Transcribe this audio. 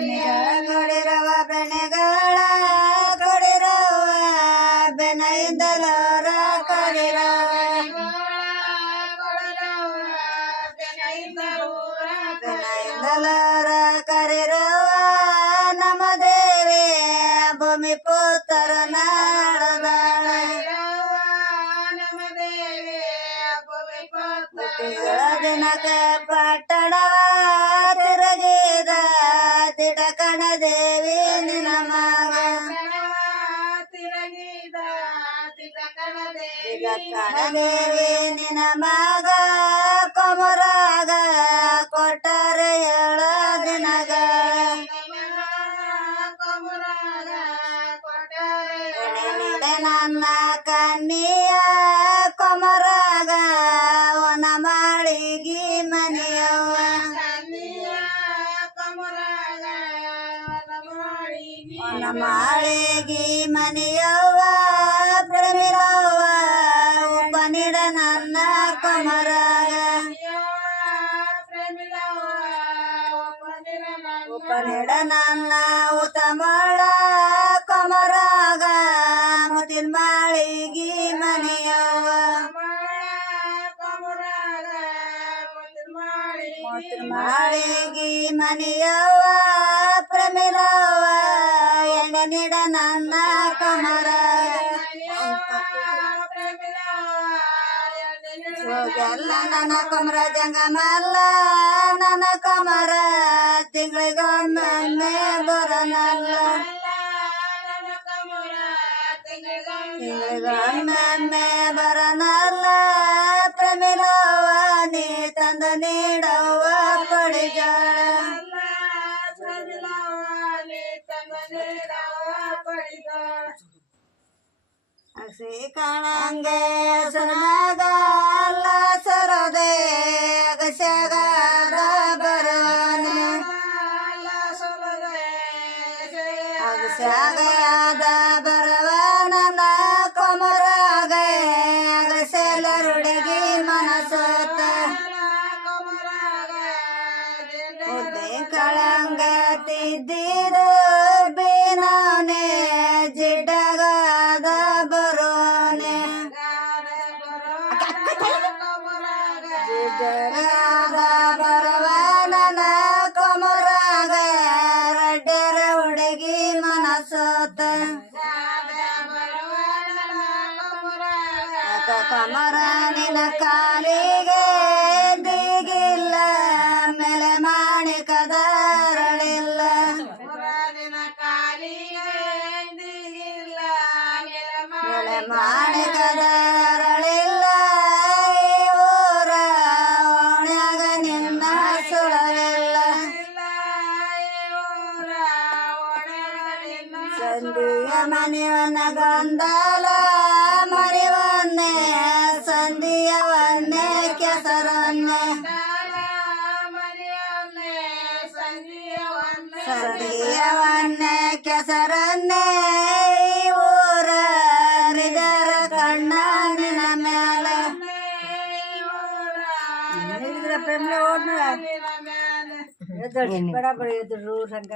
ಬೆನ್ನಿಗಳ ಕೊಡಿರವ ಬೆಣೆಗಳ, ಕೊಡಿರವ ಬೆನೆಯಿಂದಲೋರ ಕೊಡಿರವ ಬೆನೆಯಿಂದಲೋರ ಕರಿರವ ನಮ್ಮ ದೇವಿ, ಭೂಮಿ ಪುತ್ರ ನಾಡದಾಳ. ಹುಟ್ಟಿಗಳ ದಿನಕ್ಕೆ ಪಟ್ಟಣ ತಿಡಕಣ ದೇವಿ ನಿನ ಮಗ ಕೊಮರಾಗ ದೇವಿ ನಿನ ಮಗ ಕೊಮರಾಗ ಕೊಟ್ಟರೆ ಏಳ ನನ್ನ ಕನ್ನಿಯ ಕೊಮರಾಗ ಅವನ ಮಾಳಿಗಿ ಮನೆಯವ್ವ ಪ್ರೇಮಿರವ್ವ ಉಪನಿಡ ನನ್ನ ಕೊಮರಾಗ ಉಪನಿಡ ನನ್ನ ಉತ್ತಮಳ ಕೊಮರಾಗ, ಮುತ್ತಿನ ಮಾಳಿಗಿ ಮನೆಯವ್ವ. ಮುತ್ತಿನ ಮಾಳಿಗಿ ಮನೆಯವ್ವ ಪ್ರೇಮಿರವ್ವ ಎಣ್ಣೆ ನೀಡ ನನ್ನ ಕೊಮರಾಗ ಹೋಗಲ್ಲ ನನ್ನ ಕಮರ ಜಂಗಮಲ್ಲ ನನ್ನ ಕಮರ ತಿಂಗಳಿಗೊಮ್ಮೆ ಬರನಲ್ಲ. ತಿಂಗಳಿಗೊಮ್ಮೆ ಬರನಲ್ಲ. ಹಸಿ ಕಾಣಂಗೆ ಸುನಗಲ್ಲ ಸರದೆ ಅಗಸ್ಯಾಗಾರ ಬರವನೆ ಅಗಸ್ಯಾಗಾದ ಬರವನನ ಕೊಮರಾಗ ಅಗಸೆಲ ಹುಡುಗಿ ಮನಸೋತ ಉದ್ದೆ ಕಳಂಗ ತಿದ್ದಿದು ಕಮರಾನಿನ ಕಾಲಿಗೆ ದಿಗಿಲ್ಲ ಮೇಲೆ ಮಾಣಿಕದ ಅರಳಿಲ್ಲ ಮೇಲೆ ಮಾಣಿಕದ ಅರಳಿಲ್ಲ ಈ ಊರ ಓಣ್ಯಾಗ ನಿನ್ನ ಸುಳವಿಲ್ಲ. ಸಂಧಿಯ ಮನೆಯವನ್ನ ಗೊಂದಲ ಸಂಧಿಯವನ್ನೇ ಕೆಸರನ್ನೇ ಈ ಊರ ನಿಗರ ಕಣ್ಣ ನಿನ್ನ ಮ್ಯಾಲ ಬಡ ಬಡ ರೂಢ ಹಂಗ